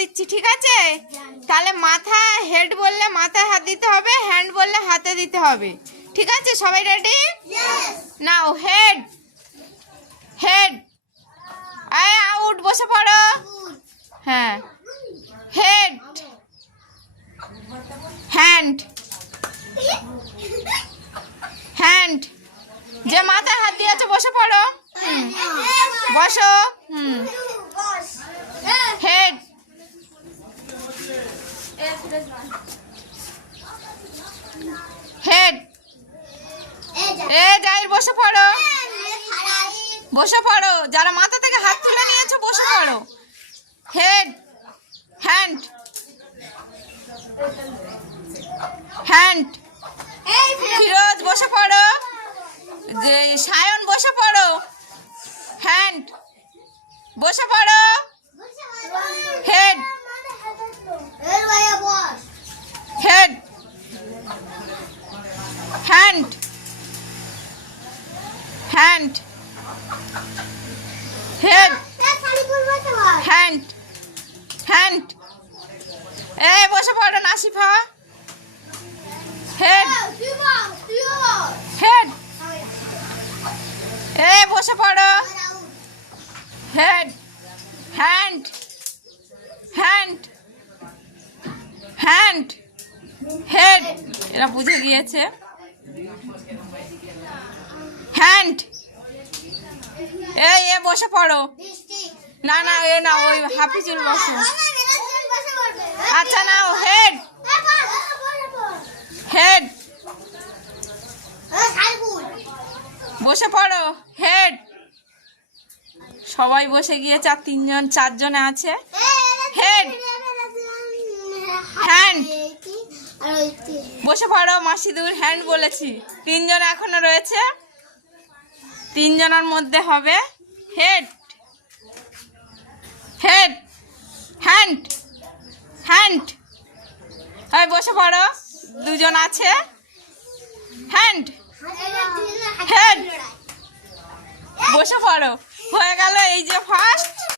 দিচ্ছি, ঠিক আছে? তাহলে মাথা, হেড বললে মাথায় হাত দিতে হবে, হ্যান্ড বললে হাতে দিতে হবে, ঠিক আছে? সবাই রেডি? নাও হেড, হেড, আউট, বসে পড়ো। হ্যাঁ, হেড, হ্যান্ড, হ্যান্ড, যে মাথায় হাত দিয়েছে বসে পড়ো। বসো। হেড, হেড, যাই বসে পড়ো, বসে পড়ো। যারা মাথা থেকে হাত তুলে নিয়েছো বসে পড়ো। হেড, হ্যান্ড, হ্যান্ড, ফিরোজ বসে পড়ো, যে সায়ন বসে পড়ো। হ্যান্ড, বসে পড়ো। Head, head, hand, hand, head, hand, hand, বসে পড়ো নাসিফা। হেড, হেড, বসে পড়ো। Head, hand, hand, hand, head, এরা বুঝে গিয়েছে। হ্যান্ড, বসে পড়ো। না না, না, ওই হাফিজুল বসো। আচ্ছা নাও, হেড, হেড, বসে পড়ো। হেড, সবাই বসে গিয়েছে, আর তিনজন চারজনে আছে। হেড, হ্যান্ড, বসে পড়ো। মাসিদুর হ্যান্ড বলেছি, তিনজন এখনো রয়েছে, তিনজনের মধ্যে হবে হেড, হেড, হ্যান্ড, হ্যান্ড, বসে পড়ো। দুজন আছে। হ্যান্ড, হেড, বসে পড়ো। হয়ে গেল, এই যে ফার্স্ট।